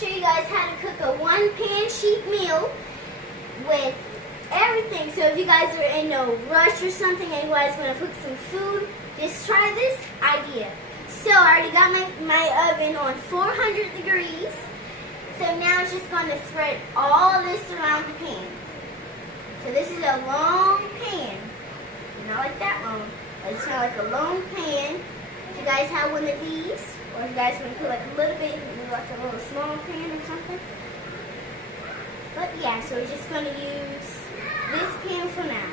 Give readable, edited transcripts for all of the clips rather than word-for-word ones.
show you guys how to cook a one-pan sheet meal with everything. So if you guys are in a rush or something and you guys want to cook some food, just try this idea. So I already got my oven on 400 degrees. So now it's just going to spread all this around the pan. So this is a long pan. Not like that long. It's kind of like a long pan. If you guys have one of these, or if you guys want to put like a little bit, like a little small pan or something. But yeah, so we're just going to use this pan for now.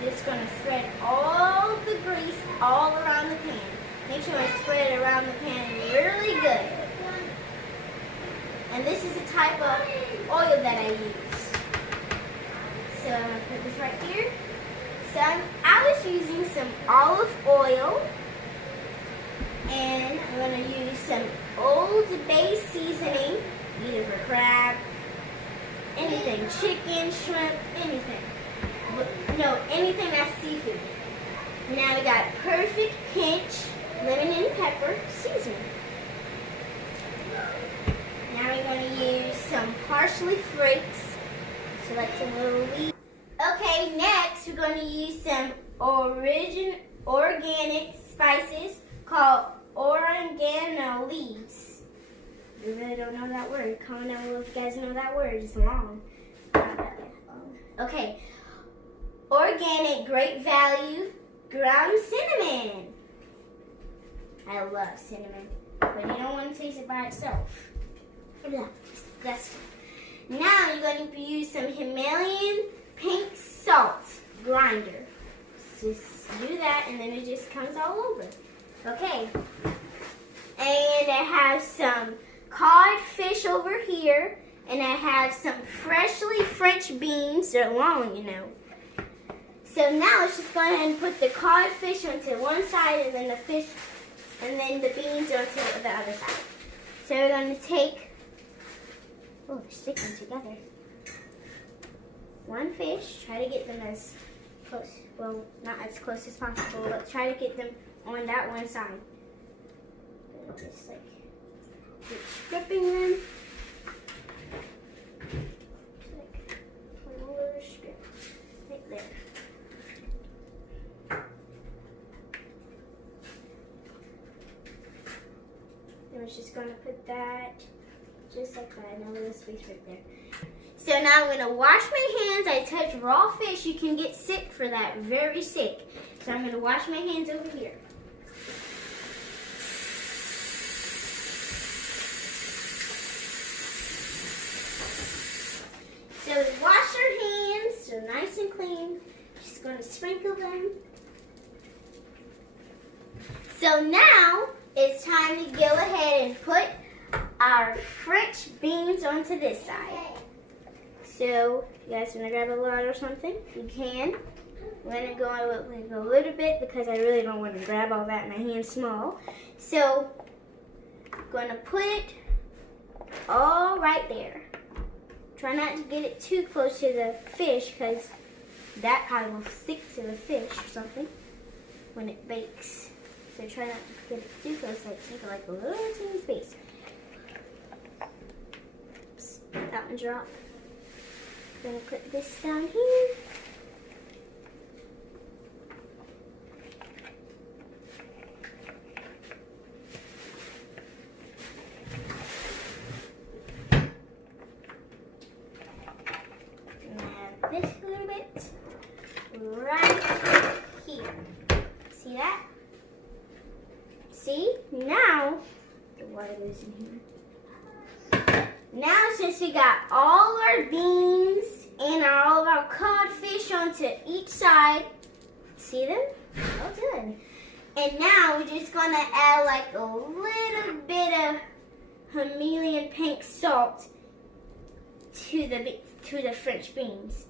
We're just going to spread all the grease all around the pan. Make sure I spread it around the pan really good. And this is the type of oil that I use. So I'm going to put this right here. So I was using some olive oil. And I'm going to use some Old Bay seasoning, either for crab, anything, chicken, shrimp, anything. No, anything that's seafood. Now we got Perfect Pinch lemon and pepper seasoning. Now we're going to use some parsley flakes, select some little leaves. Okay, next we're going to use some organic spices called oregano leaves. I really don't know that word. Comment down below if you guys know that word. It's long. Okay. Organic Great Value ground cinnamon. I love cinnamon, but you don't want to taste it by itself. Ugh, it's disgusting. Now you're going to use some Himalayan pink salt grinder. Just do that, and then it just comes all over. Okay. And I have some codfish over here, and I have some freshly French beans. They're long, you know. So now let's just go ahead and put the codfish onto one side, and then the fish, and then the beans onto the other side. So we're going to take, oh, they're sticking together. One fish, try to get them as close, well, not as close as possible, but try to get them on that one side. Just like keep stripping them. Just like one little strip right there. And we're just going to put that just like that in a little space right there. So now I'm going to wash my hands. I touch raw fish. You can get sick for that, very sick. So I'm going to wash my hands over here. So we wash our hands, so nice and clean. Just going to sprinkle them. So now it's time to go ahead and put our French beans onto this side. So if you guys want to grab a lot or something, you can. We're going to go a little bit because I really don't want to grab all that. My hand's small. So I'm going to put it all right there. Try not to get it too close to the fish because that probably will stick to the fish or something when it bakes. So try not to get it too close, like a little teeny space. Oops, that one dropped. I'm going to put this down here. This little bit right here. See that? See? Now, the water goes in here. Now, since we got all our beans and all of our codfish onto each side, see them? Oh, good. And now we're just going to add like a little bit of Himalayan pink salt to the French beans.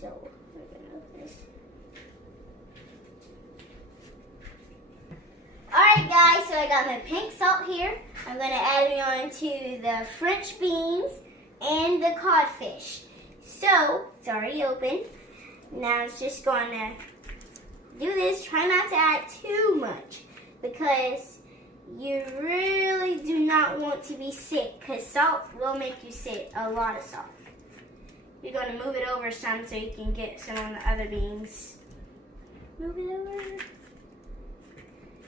So we're gonna open this. Alright guys, so I got my pink salt here. I'm gonna add it on to the French beans and the codfish. So it's already open. Now it's just gonna do this. Try not to add too much because You really do not want to be sick because salt will make you sick, a lot of salt. You're going to move it over some so you can get some on the other beans. Move it over.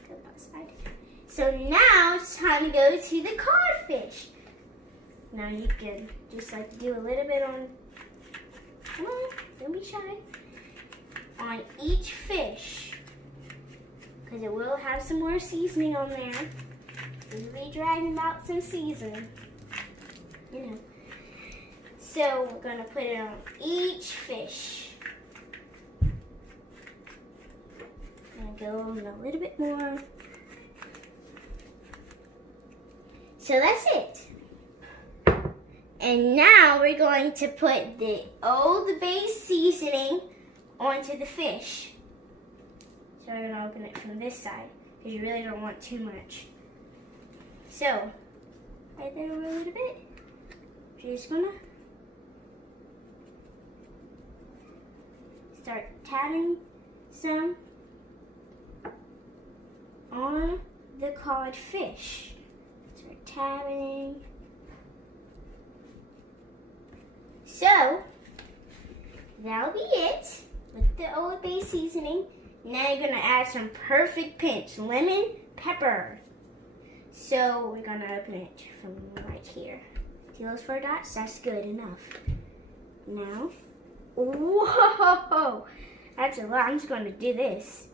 Go outside. So now it's time to go to the codfish. Now you can just like do a little bit on, come on, don't be shy, on each fish. Because it will have some more seasoning on there. We'll be dragging about some seasoning. You know. So we're going to put it on each fish. And go on a little bit more. So that's it. And now we're going to put the Old Bay seasoning onto the fish. So we're going to open it from this side because you really don't want too much. So, right there a little bit. You're just going to start tapping some on the codfish. Start tapping. So, that'll be it with the Old Bay seasoning. Now you're going to add some perfect pinch, lemon, pepper. So, we're going to open it from right here. See those 4 dots? That's good enough. Now, whoa! That's a lot. I'm just going to do this.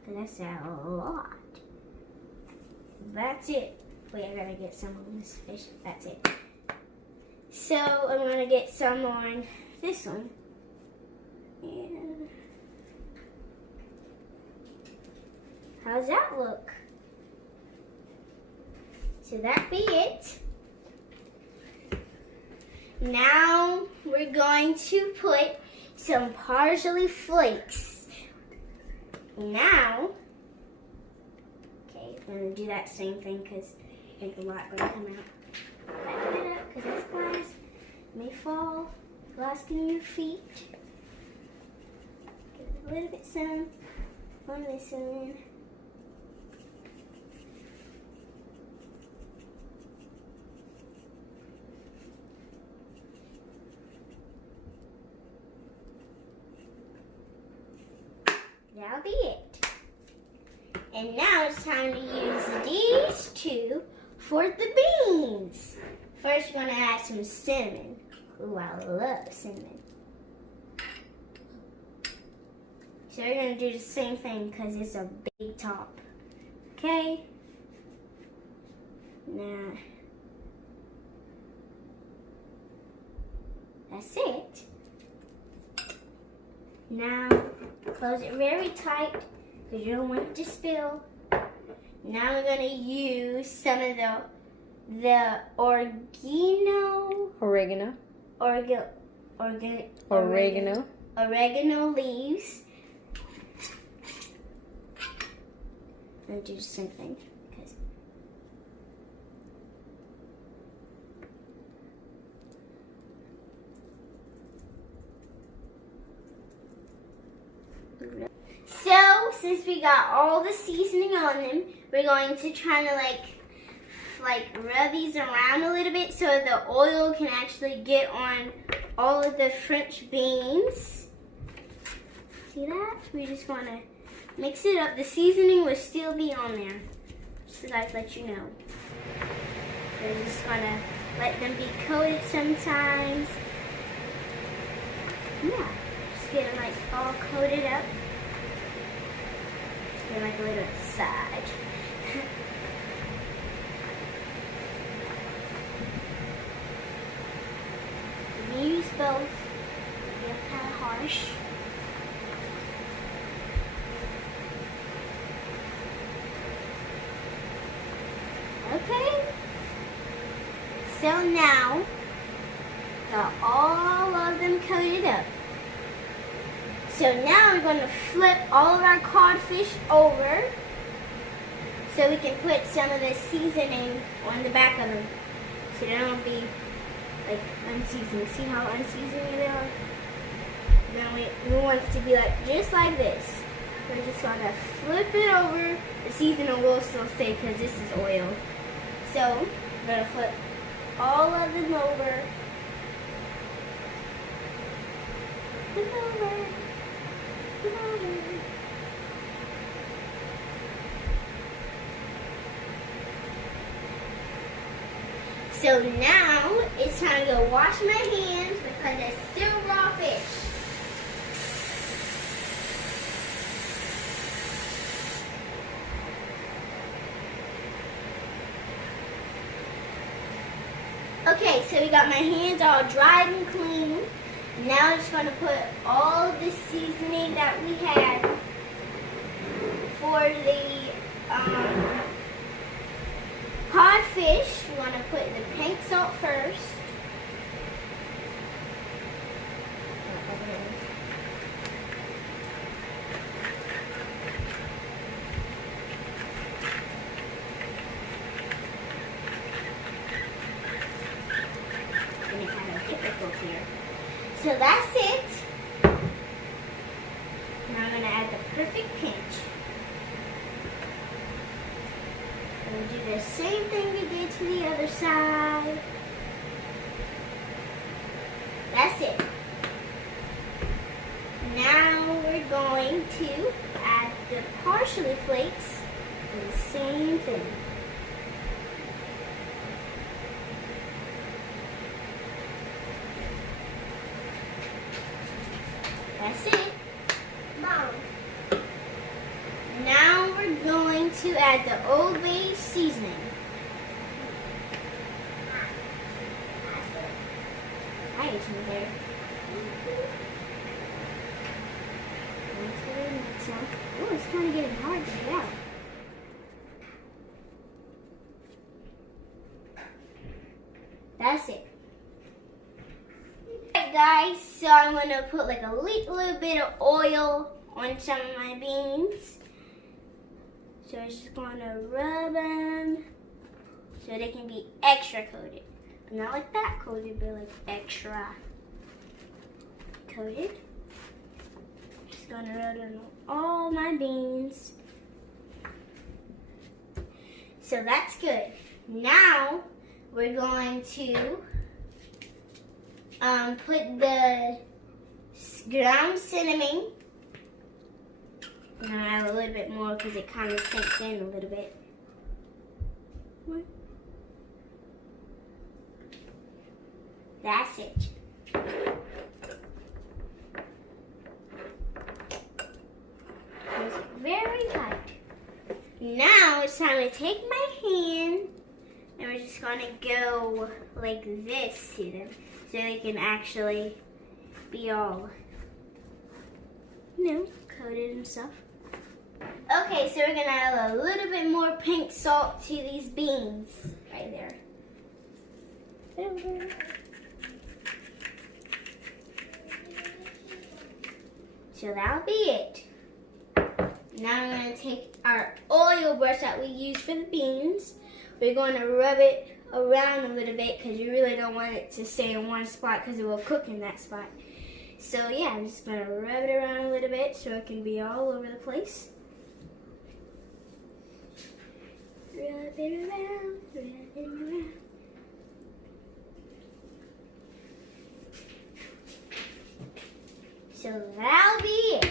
Because that's a lot. That's it. Wait, I got to get some on this fish. That's it. So I'm going to get some on this one. And how's that look? So that be it. Now we're going to put some parsley flakes. Now, okay, I'm going to do that same thing because I think a lot going to come out. Back it up because this glass may fall. Glass in your feet. Get a little bit some on this one. That'll be it. And now it's time to use these two for the beans. First, we're going to add some cinnamon. Ooh, I love cinnamon. So we're going to do the same thing because it's a big top. Okay? Now, that's it. Now, close it very tight because you don't want it to spill. Now we're going to use some of the oregano leaves. And do the same thing. So, since we got all the seasoning on them, we're going to try to like rub these around a little bit so the oil can actually get on all of the French beans. See that? We're just going to mix it up. The seasoning will still be on there, just to let you know. So we're just going to let them be coated sometimes. Yeah, just get them all coated up. And a little side. Use both. They're kind of harsh. Okay. So now, got all of them coated up. So now we're going to flip all of our codfish over so we can put some of the seasoning on the back of them so they don't be unseasoned. See how unseasoned they are? Now we want it to be just like this. we're just gonna flip it over. The seasoning will still stay because this is oil. So we're gonna flip all of them over. Flip over. Flip over. So now it's time to go wash my hands because it's still raw fish. Okay, so we got my hands all dried and clean. Now I'm just going to put all the seasoning that we had for the codfish. We want to put the pink salt first. Here. So that's it. Now I'm going to add the perfect pinch. And we'll do the same thing we did to the other side. That's it. Now we're going to add the parsley flakes and the same thing. That's it. Mom. Now we're going to add the Old Bay seasoning. I ate some there. Oh, it's kind of getting hard to get out. That's it. Alright guys, so I'm going to put like a little bit of oil on some of my beans. So I'm just going to rub them so they can be extra coated. Not like that coated, but like extra coated. Just going to rub them on all my beans. So that's good. Now we're going to put the ground cinnamon. I'm going to add a little bit more because it kind of sinks in a little bit. What? That's it. It's very light. Now it's time to take my hand and we're just going to go like this to them so they can actually be all, coated and stuff. Okay, so we're going to add a little bit more pink salt to these beans right there. So that'll be it. Now we're going to take our oil brush that we use for the beans. We're going to rub it around a little bit because you really don't want it to stay in one spot because it will cook in that spot. So yeah, I'm just going to rub it around a little bit so it can be all over the place. Rub it around, rub it around. So that'll be it.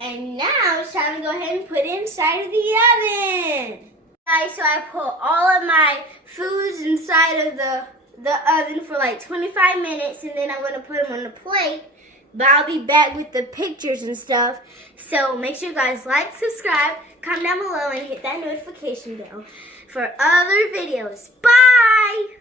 And now it's time to go ahead and put it inside of the oven. Guys, so I put all of my foods inside of the oven for like 25 minutes and then I'm going to put them on the plate. But I'll be back with the pictures and stuff. So make sure you guys like, subscribe, comment down below, and hit that notification bell for other videos. Bye!